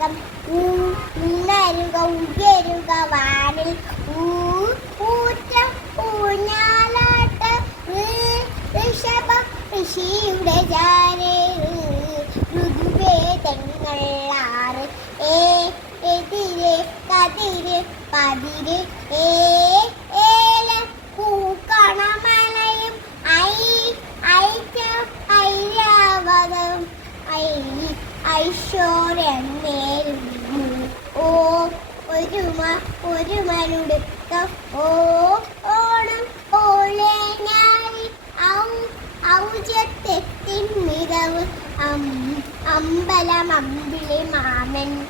രാഗം ഉണരുക ഉയരുക വാനിൽ. ഊറ്റ ഊഞ്ഞാലാട്ട്. ഋഷഭ ഋഷിയുടെ ജാരേ ഋതുവേ തെങ്ങളാറ് എതിര് കതിര് പതിര്. ഏ ഐശ്വര്യം നേരുന്നു ഓ ഒരുമ മനുടുക്ക. ഓ ഓണം പോലെ ഞാനി ഔ ഔചത്തെത്തിൻ മികവ് അമ്പലം അമ്പിളി മാമൻ.